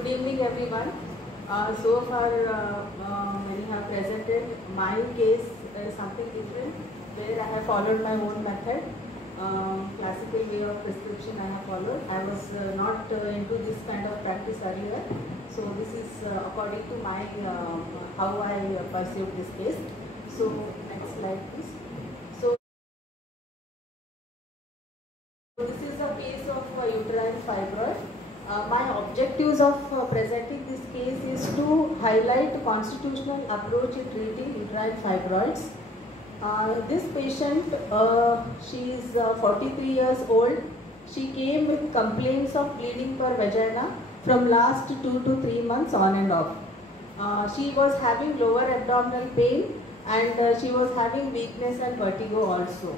Good evening, everyone. So far, we have presented my case something different, where I have followed my own method. Classical way of prescription I have followed. I was not into this kind of practice earlier. So this is according to my how I pursued this case. So next slide, please. So this is a case of uterine fibroid. My objectives of presenting this case is to highlight constitutional approach in treating uterine fibroids. This patient, she is 43 years old. She came with complaints of bleeding per vagina from last 2 to 3 months on and off. She was having lower abdominal pain and she was having weakness and vertigo also.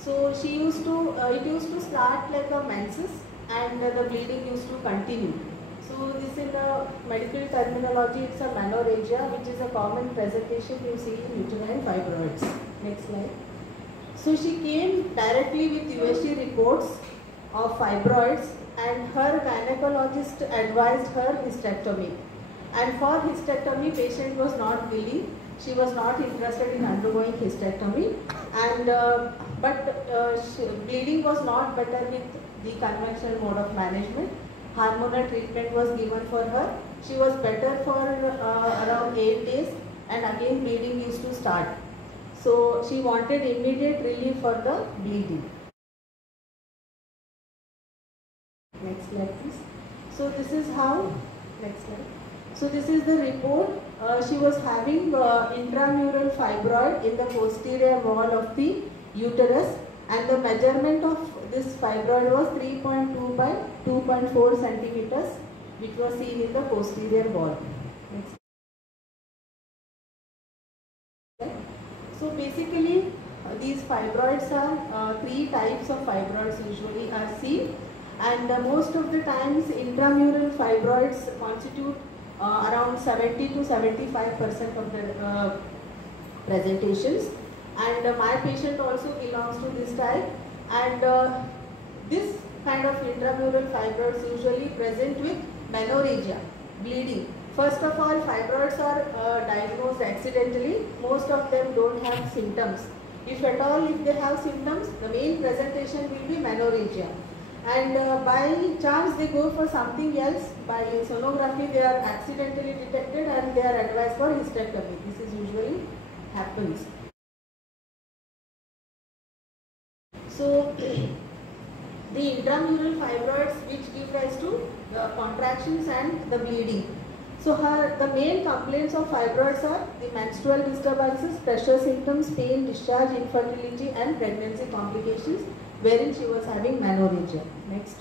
So she used to, it used to start like a menses and the bleeding used to continue. So this in the medical terminology, it's a menorrhagia, which is a common presentation you see in uterine fibroids. Next slide. So she came directly with USG reports of fibroids and her gynecologist advised her hysterectomy. And for hysterectomy, patient was not willing. She was not interested in undergoing hysterectomy, and bleeding was not better with the conventional mode of management. Hormonal treatment was given for her. She was better for around 8 days, and again bleeding used to start. So she wanted immediate relief for the bleeding. Next slide, please. So this is how. Next slide. So this is the report. She was having intramural fibroid in the posterior wall of the uterus, and the measurement of this fibroid was 3.2 by 2.4 centimeters, which was seen in the posterior wall. Next. So basically, these fibroids are 3 types of fibroids usually are seen, and most of the times intramural fibroids constitute around 70 to 75% of the presentations, and my patient also belongs to this type, and this kind of intramural fibroids usually present with menorrhagia, bleeding. First of all, fibroids are diagnosed accidentally. Most of them don't have symptoms. If at all, if they have symptoms, the main presentation will be menorrhagia. And by chance they go for something else. By sonography they are accidentally detected and they are advised for hysterectomy. This is usually happens. So the intramural fibroids which give rise to the contractions and the bleeding. So the main complaints of fibroids are the menstrual disturbances, pressure symptoms, pain, discharge, infertility and pregnancy complications, wherein she was having menorrhagia. Next.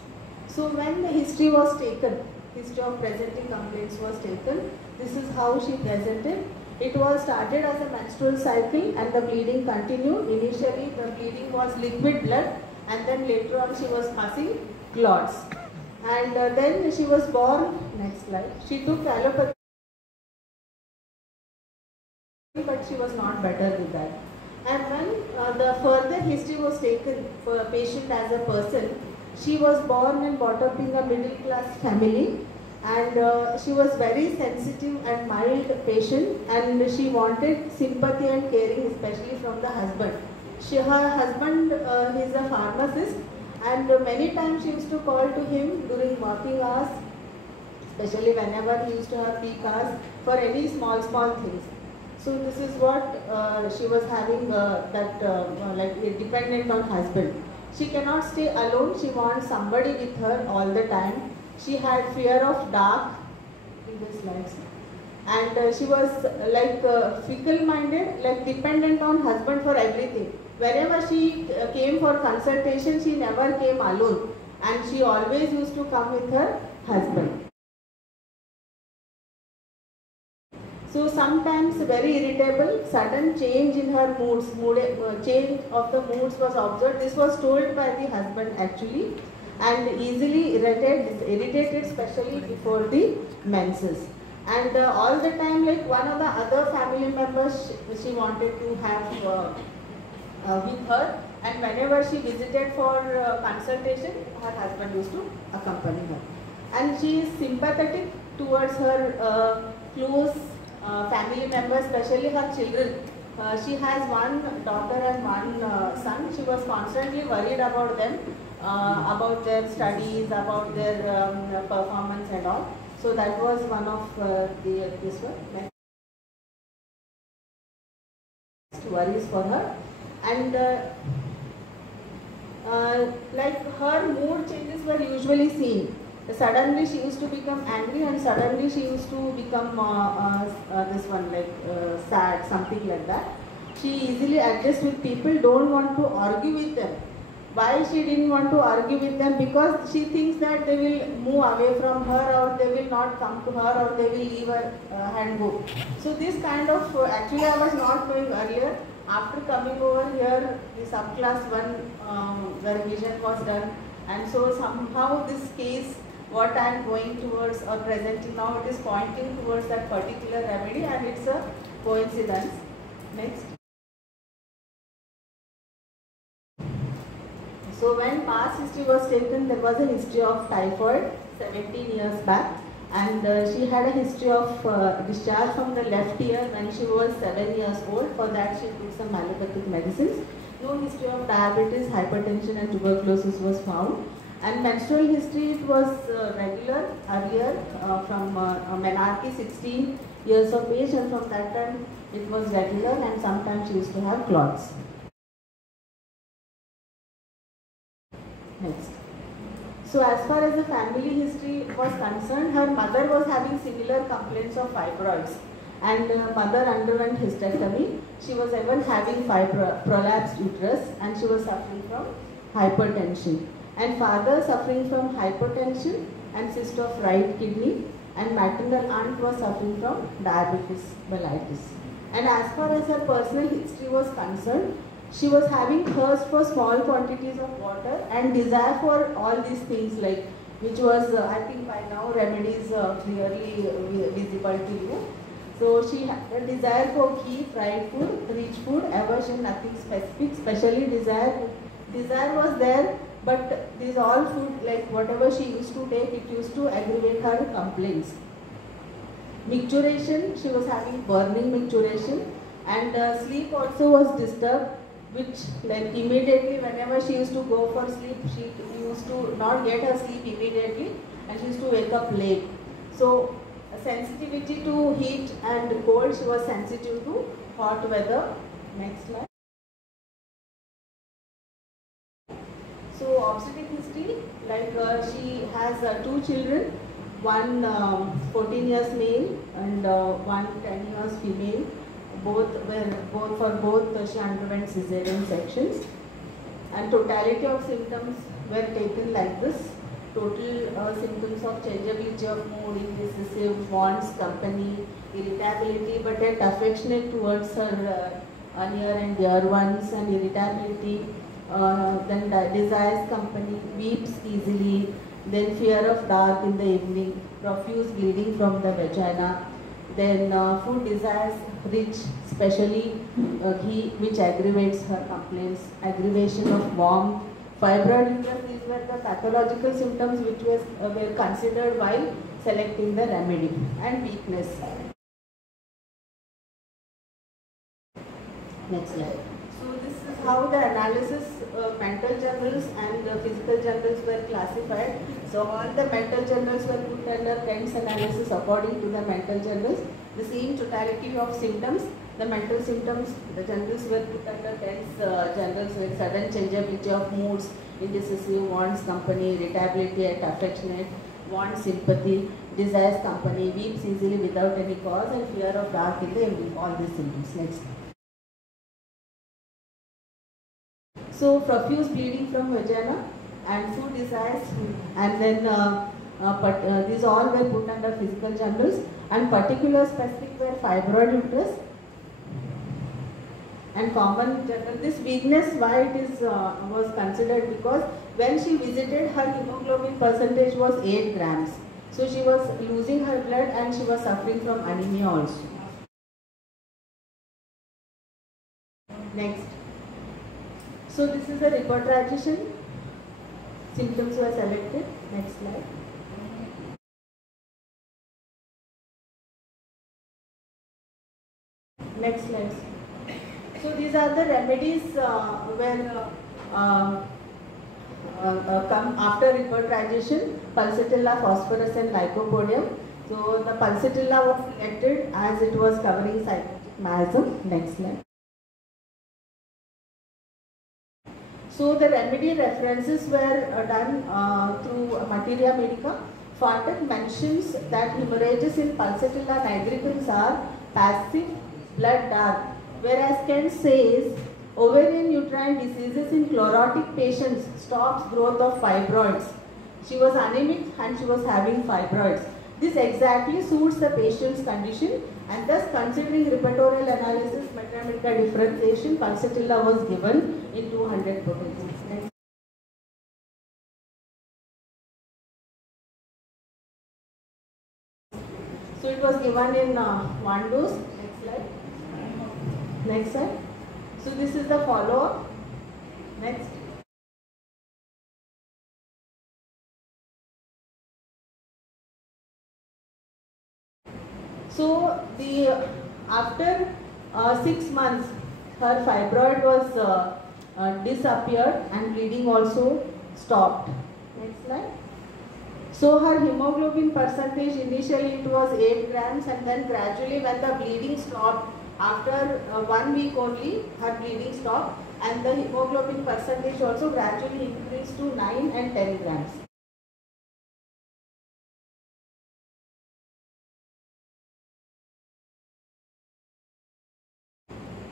So when the history was taken, history of presenting complaints was taken, this is how she presented. It was started as a menstrual cycle and the bleeding continued. Initially the bleeding was liquid blood and then later on she was passing clots. And then she was born, next slide, she took allopathy, but she was not better with that. And when the further history was taken for a patient as a person, she was born and brought up in a middle class family, and she was very sensitive and mild patient, and she wanted sympathy and caring, especially from the husband. Her husband is a pharmacist, and many times she used to call to him during working hours, especially whenever he used to have peak hours, for any small things. So this is what she was having like dependent on husband. She cannot stay alone. She wants somebody with her all the time. She had fear of dark, in the slides, and she was like fickle-minded, like dependent on husband for everything. Whenever she came for consultation, she never came alone, and she always used to come with her husband. So sometimes very irritable, sudden change in her moods, change of the moods was observed. This was told by the husband actually, and easily irritated especially before the menses. And all the time, like one of the other family members she wanted to have with her, and whenever she visited for consultation, her husband used to accompany her. And she is sympathetic towards her close family members, especially her children. She has one daughter and one son. She was constantly worried about them, about their studies, about their performance and all. So that was one of this one. Worries for her, and like her mood changes were usually seen. Suddenly she used to become angry, and suddenly she used to become this one like sad, something like that. She easily adjusts with people, don't want to argue with them. Why she didn't want to argue with them? Because she thinks that they will move away from her, or they will not come to her, or they will leave her and go. So this kind of, actually I was not knowing earlier. After coming over here, the subclass 1, the revision was done, and so somehow this case, what I am going towards or presenting now, it is pointing towards that particular remedy, and it's a coincidence. Next. So when mass history was taken, there was a history of typhoid 17 years back, and she had a history of discharge from the left ear when she was 7 years old. For that she took some allopathic medicines. No history of diabetes, hypertension and tuberculosis was found. And menstrual history, it was regular earlier from menarche 16 years of age, and from that time it was regular, and sometimes she used to have clots. Next. So as far as the family history was concerned, her mother was having similar complaints of fibroids, and mother underwent hysterectomy. She was even having prolapsed uterus, and she was suffering from hypertension. And father suffering from hypertension and cyst of right kidney, and maternal aunt was suffering from diabetes mellitus. And as far as her personal history was concerned, she was having thirst for small quantities of water and desire for all these things, like which was I think by now remedies clearly visible to you. So she had a desire for ghee, fried food, rich food, aversion nothing specific, especially desire was there, but these all food, like whatever she used to take, it used to aggravate her complaints. Micturition, she was having burning micturition, and sleep also was disturbed, which like immediately whenever she used to go for sleep, she used to not get her sleep immediately, and she used to wake up late. So sensitivity to heat and cold, she was sensitive to hot weather. Next slide. So obstetric history, like she has 2 children, one 14 years male and one 10 years female. Both she underwent cesarean sections, and totality of symptoms were taken like this. Total symptoms of changeability of mood, indecisive, wants company, irritability, but yet affectionate towards her near and dear ones, and irritability, then desires company, weeps easily, then fear of dark in the evening, profuse bleeding from the vagina, then food desires rich, especially ghee, which aggravates her complaints, aggravation of warmth, fibroid uterus. These were the pathological symptoms which were considered while selecting the remedy, and weakness. Next slide. So this is how the analysis, mental journals and physical journals were classified. So all the mental journals were put under Kent's analysis according to the mental journals. The same totality of symptoms, the mental symptoms, the journals were put under Kent's journals, with sudden changeability of moods, indecisive, wants company, irritability and affectionate, wants sympathy, desires company, weeps easily without any cause, and fear of dark in the evening. All these symptoms. Next. So profuse bleeding from vagina and food desires, and then these all were put under physical journals, and particular specific were fibroid uterus and common journal. This weakness, why it is was considered, because when she visited, her hemoglobin percentage was 8 grams. So she was losing her blood, and she was suffering from anemia also. Next. So this is the reportrization. Symptoms were selected. Next slide. Next slide. So these are the remedies where come after reportrization: pulsatilla, phosphorus and lycopodium. So the pulsatilla was selected as it was covering cytotic miasm. Next slide. So the remedy references were done through Materia Medica. Fartak mentions that hemorrhages in pulsatilla nigricans are passive, blood dark, whereas Kent says ovarian uterine diseases in chlorotic patients stops growth of fibroids. She was anemic and she was having fibroids. This exactly suits the patient's condition, and thus, considering repertorial analysis, Materia Medica differentiation, pulsatilla was given in 200 potencies. Next. So it was given in one dose. Next slide. Next slide. So this is the follow-up. Next. So after 6 months, her fibroid was disappeared and bleeding also stopped. Next slide. So her hemoglobin percentage, initially it was 8 grams, and then gradually when the bleeding stopped, after 1 week only her bleeding stopped, and the hemoglobin percentage also gradually increased to 9 and 10 grams.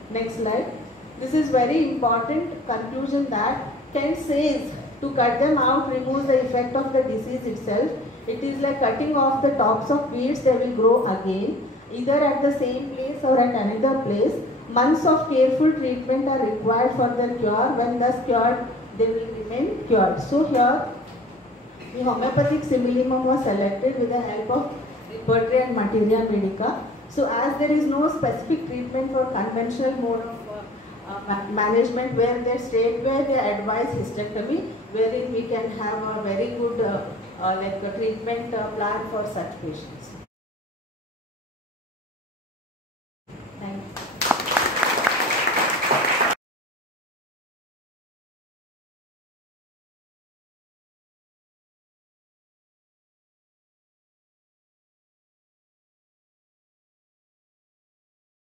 Next slide. This is very important conclusion that Kent says to cut them out removes the effect of the disease itself. It is like cutting off the tops of weeds, they will grow again, either at the same place or at another place. Months of careful treatment are required for their cure. When thus cured, they will remain cured. So here, the homeopathic similimum was selected with the help of Repertory and Materia Medica. So as there is no specific treatment for conventional mode of management, where they straightway they advise hysterectomy, wherein we can have a very good treatment plan for such patients.